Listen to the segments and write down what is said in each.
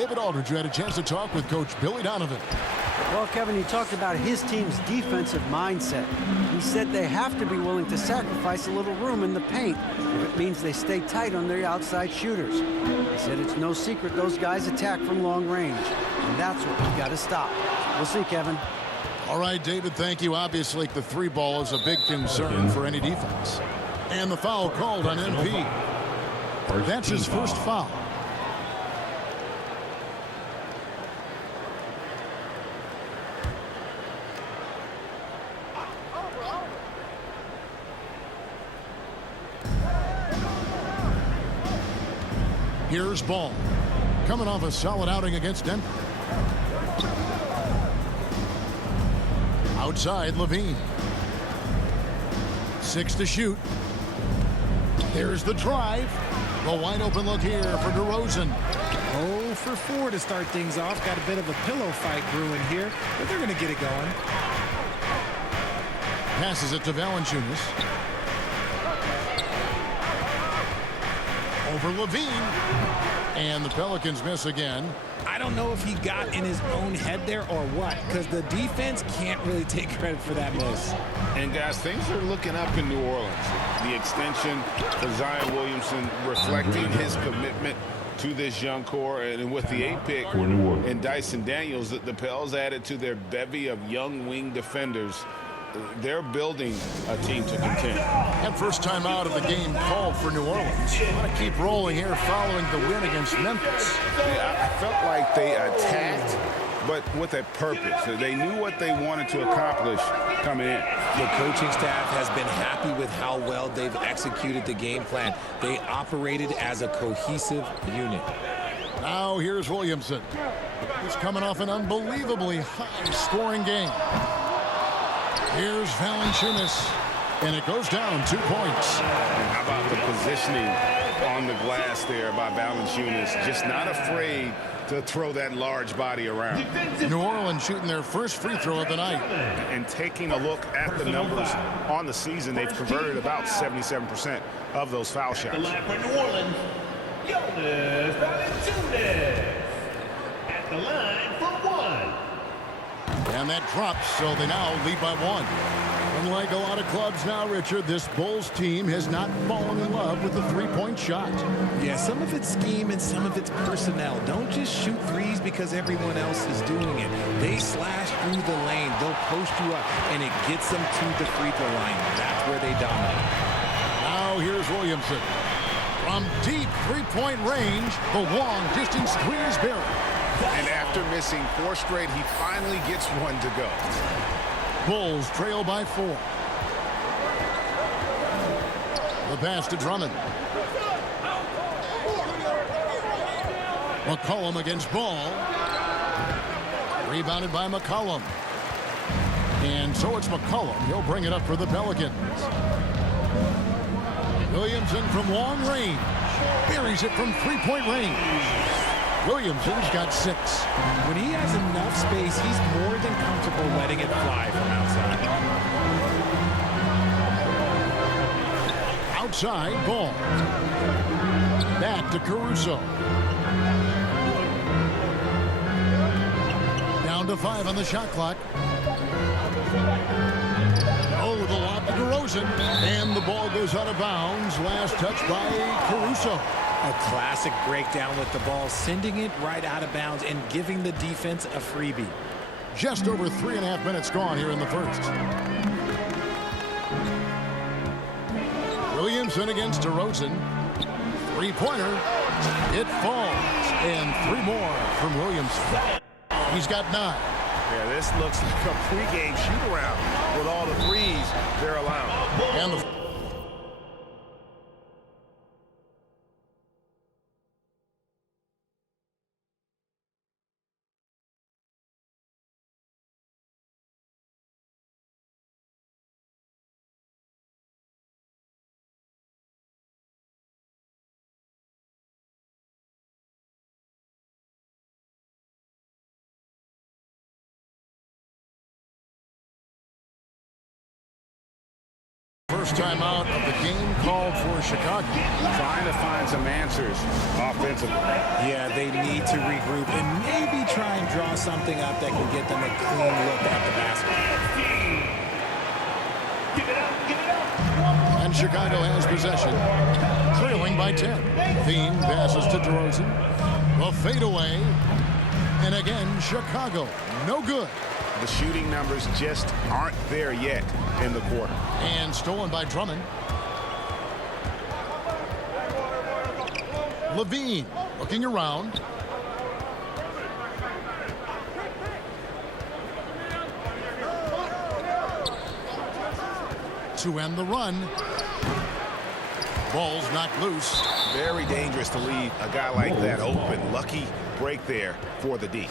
David Aldridge, you had a chance to talk with Coach Billy Donovan. Well, Kevin, he talked about his team's defensive mindset. He said they have to be willing to sacrifice a little room in the paint if it means they stay tight on their outside shooters. He said it's no secret those guys attack from long range, and that's what we got to stop. We'll see, Kevin. All right, David, thank you. Obviously, the three ball is a big concern for any defense. And the foul called on MP. That's his first foul. Here's Ball, coming off a solid outing against Denver. Outside, Levine. 6 to shoot. Here's the drive. The wide open look here for DeRozan. 0 for 4 to start things off. Got a bit of a pillow fight brewing here, but they're going to get it going. Passes it to Valanciunas. Over Levine. And the Pelicans miss again. I don't know if he got in his own head there or what, because the defense can't really take credit for that miss. And guys, things are looking up in New Orleans. The extension for Zion Williamson reflecting his commitment to this young core, and with the 8th pick and Dyson Daniels, the Pels added to their bevy of young wing defenders. They're building a team to contend. And first time out of the game called for New Orleans. Want to keep rolling here following the win against Memphis. I felt like they attacked, but with a purpose. They knew what they wanted to accomplish coming in. The coaching staff has been happy with how well they've executed the game plan. They operated as a cohesive unit. Now here's Williamson. He's coming off an unbelievably high-scoring game. Here's Valanciunas, and it goes down 2 points. How about the positioning on the glass there by Valanciunas? Just not afraid to throw that large body around. New Orleans shooting their first free throw of the night. And taking a look at the numbers on the season, they've converted about 77% of those foul shots. The line for New Orleans, Jonas Valanciunas at the line for 1. And that drops, so they now lead by 1. Unlike a lot of clubs now, Richard, this Bulls team has not fallen in love with the three-point shot. Yeah, some of it's scheme and some of it's personnel. Don't just shoot threes because everyone else is doing it. They slash through the lane. They'll post you up, and it gets them to the free throw line. That's where they dominate. Now here's Williamson. From deep three-point range, the long-distance three is buried. And after missing 4 straight, he finally gets one to go. Bulls trail by 4. The pass to Drummond. McCollum against Ball. Rebounded by McCollum. And so it's McCollum. He'll bring it up for the Pelicans. Williamson from long range. Buries it from three-point range. Williamson's got 6. When he has enough space, he's more than comfortable letting it fly from outside. Outside, Ball. Back to Caruso. Down to 5 on the shot clock. Oh, the lob to DeRozan. And the ball goes out of bounds. Last touch by Caruso. A classic breakdown with the ball, sending it right out of bounds and giving the defense a freebie. Just over 3.5 minutes gone here in the first. Williamson against DeRozan. Three-pointer. It falls. And 3 more from Williamson. He's got 9. Yeah, this looks like a pregame shoot-around with all the threes they're allowing. And the First timeout of the game called for Chicago. Trying to find some answers offensively. Yeah, they need to regroup and maybe try and draw something up that can get them a clean look at the basket. And Chicago has possession, trailing by 10. Thiem passes to DeRozan. A fadeaway. And again, Chicago, no good. The shooting numbers just aren't there yet in the quarter. And stolen by Drummond. Levine looking around. To end the run. Ball's knocked loose. Very dangerous to leave a guy like that open. Lucky break there for the D.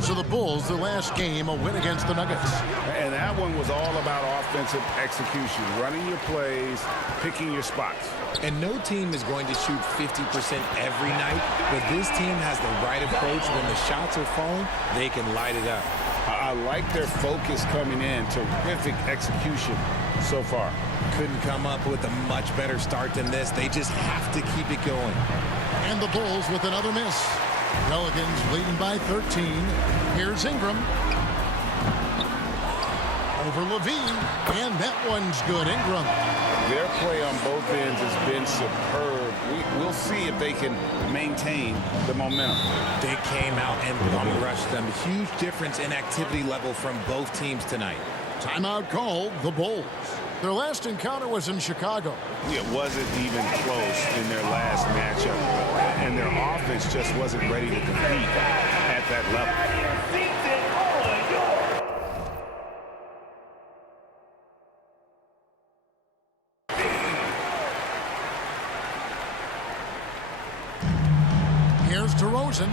So the Bulls, their last game, a win against the Nuggets. And that one was all about offensive execution, running your plays, picking your spots. And no team is going to shoot 50% every night, but this team has the right approach. When the shots are falling, they can light it up. I like their focus coming in. Terrific execution so far. Couldn't come up with a much better start than this. They just have to keep it going. And the Bulls with another miss. Pelicans leading by 13. Here's Ingram. Over Levine. And that one's good. Ingram. Their play on both ends has been superb. We'll see if they can maintain the momentum. They came out and bum rushed them. Huge difference in activity level from both teams tonight. Timeout called the Bulls. Their last encounter was in Chicago. It wasn't even close in their last matchup. And their offense just wasn't ready to compete at that level. Here's DeRozan.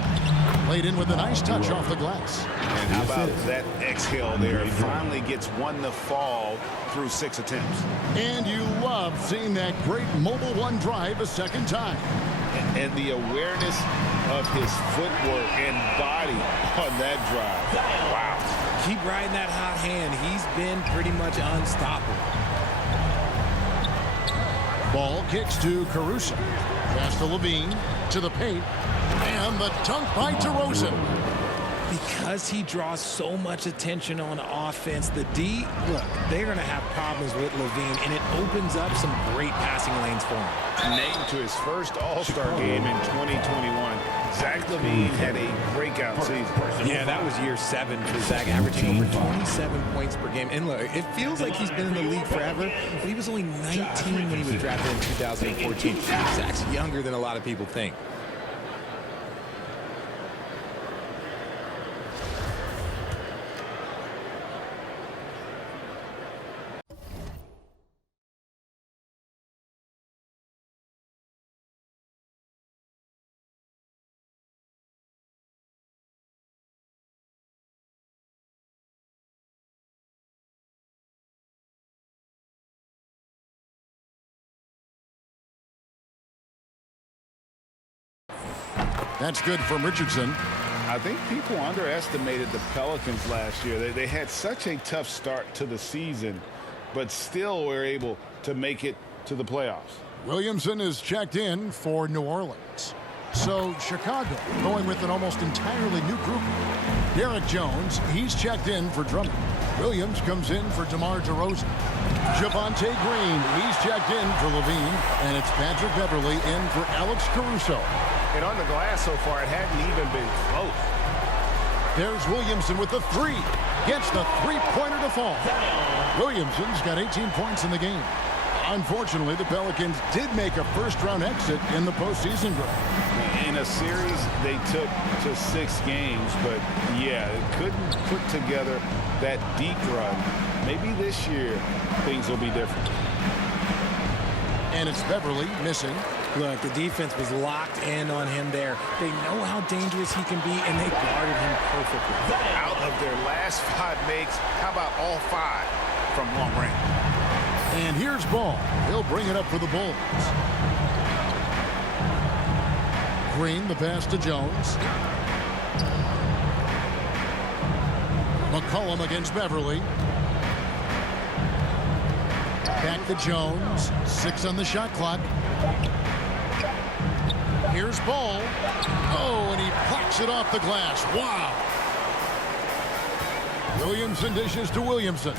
Laid in with a nice touch off the glass. And how about that exhale there? Finally gets one to fall through 6 attempts. And you love seeing that great mobile one drive a second time. And the awareness of his footwork and body on that drive. Wow. Keep riding that hot hand. He's been pretty much unstoppable. Ball kicks to Caruso. Pass to Levine. To the paint. And the dunk by DeRozan. Because he draws so much attention on offense, the D, look, they're going to have problems with Levine, and it opens up some great passing lanes for him. Named to his first All-Star game in 2021, Zach LaVine had a breakout season. Yeah, that was year 7 for Zach, averaging over 27 points per game. And look, it feels like he's been in the league forever, but he was only 19 when he was drafted in 2014. Zach's younger than a lot of people think. That's good from Richardson. I think people underestimated the Pelicans last year. They had such a tough start to the season, but still were able to make it to the playoffs. Williamson is checked in for New Orleans. So Chicago going with an almost entirely new group. Derek Jones, he's checked in for Drummond. Williams comes in for DeMar DeRozan. Javonte Green, he's checked in for Levine. And it's Patrick Beverley in for Alex Caruso. And on the glass so far, it hadn't even been close. There's Williamson with the three. Gets the three-pointer to fall. Williamson's got 18 points in the game. Unfortunately, the Pelicans did make a first-round exit in the postseason draft. In a series they took to 6 games, but yeah, they couldn't put together that deep run. Maybe this year things will be different. And it's Beverley missing. Look, the defense was locked in on him there. They know how dangerous he can be, and they guarded him perfectly. Out of their last 5 makes, how about all 5 from long range? And here's Ball. He'll bring it up for the Bulls. Green, the pass to Jones. McCollum against Beverly. Back to Jones. 6 on the shot clock. Here's Ball. Oh, and he plucks it off the glass. Wow. Williamson dishes to Williamson.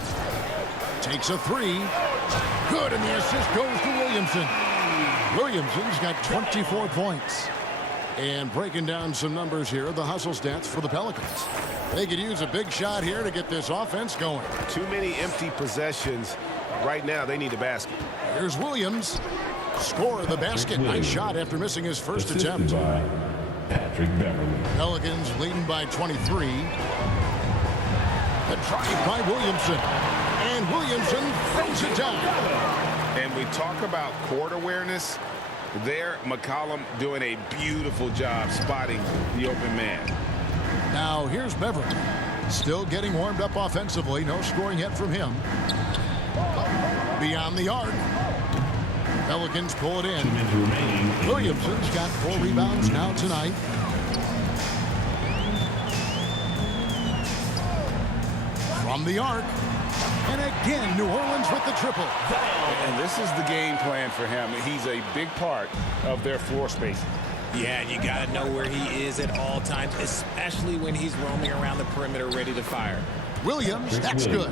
Takes a 3. Good, and the assist goes to Williamson. Williamson's got 24 points. And breaking down some numbers here, the hustle stats for the Pelicans. They could use a big shot here to get this offense going. Too many empty possessions. Right now, they need a basket. Here's Williams. Score of the basket. Nice shot after missing his first attempt. By Patrick Beverly. Pelicans leading by 23. The drive by Williamson. And Williamson throws it down. And we talk about court awareness. There, McCollum doing a beautiful job spotting the open man. Now here's Beverly. Still getting warmed up offensively. No scoring yet from him. Beyond the arc. Pelicans pull it in. Williamson's got 4 rebounds now tonight. From the arc. And again, New Orleans with the triple. And this is the game plan for him. He's a big part of their floor space. Yeah, and you got to know where he is at all times, especially when he's roaming around the perimeter ready to fire. Williams, that's good.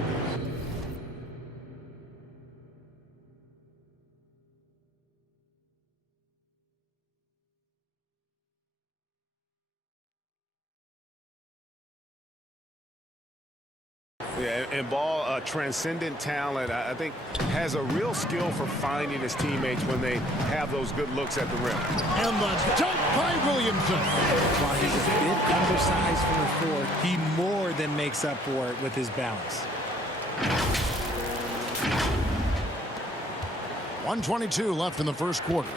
Yeah, and Ball, a transcendent talent, I think, has a real skill for finding his teammates when they have those good looks at the rim. And the dunk by Williamson. While he's a bit undersized from the floor, he more than makes up for it with his balance. 1:22 left in the first quarter.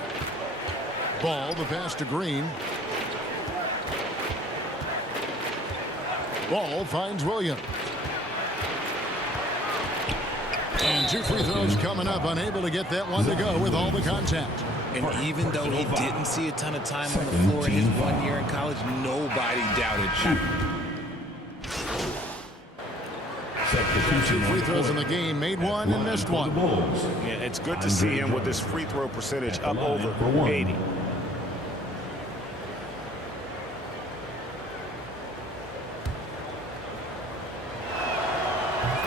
Ball, the pass to Green. Ball finds Williams. And 2 free throws coming up, unable to get that one to go with all the contact. And even though he didn't see a ton of time on the floor in his 1 year in college, nobody doubted him. 2 free throws in the game, made 1 and missed 1. Yeah, it's good to see him with this free throw percentage up over 80.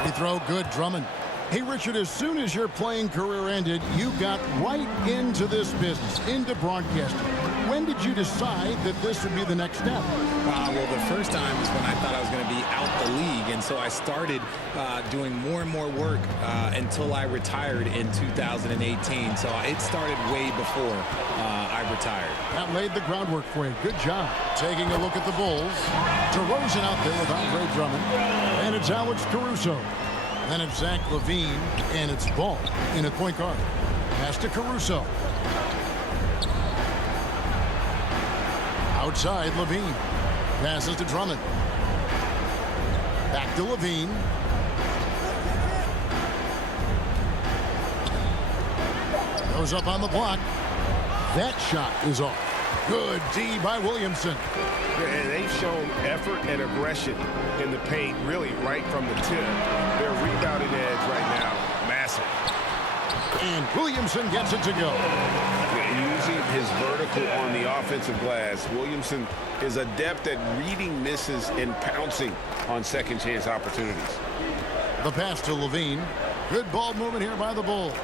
Free throw, good, Drummond. Hey, Richard, as soon as your playing career ended, you got right into this business, into broadcasting. When did you decide that this would be the next step? Well, the first time is when I thought I was going to be out the league, and so I started doing more and more work until I retired in 2018. So it started way before I retired. That laid the groundwork for you. Good job. Taking a look at the Bulls. DeRozan out there with Andre Drummond. And it's Alex Caruso. Then it's Zach LaVine, and it's Ball in at point guard. Pass to Caruso. Outside, LaVine. Passes to Drummond. Back to LaVine. Goes up on the block. That shot is off. Good D by Williamson. And they've shown effort and aggression in the paint, really right from the tip. Their rebounding edge right now, massive. And Williamson gets it to go. Using his vertical on the offensive glass, Williamson is adept at reading misses and pouncing on second chance opportunities. The pass to LaVine. Good ball movement here by the Bulls.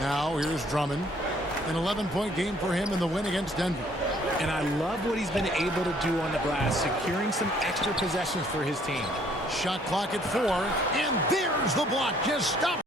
Now here's Drummond. An 11-point game for him in the win against Denver. And I love what he's been able to do on the glass, securing some extra possessions for his team. Shot clock at 4. And there's the block. Just stop.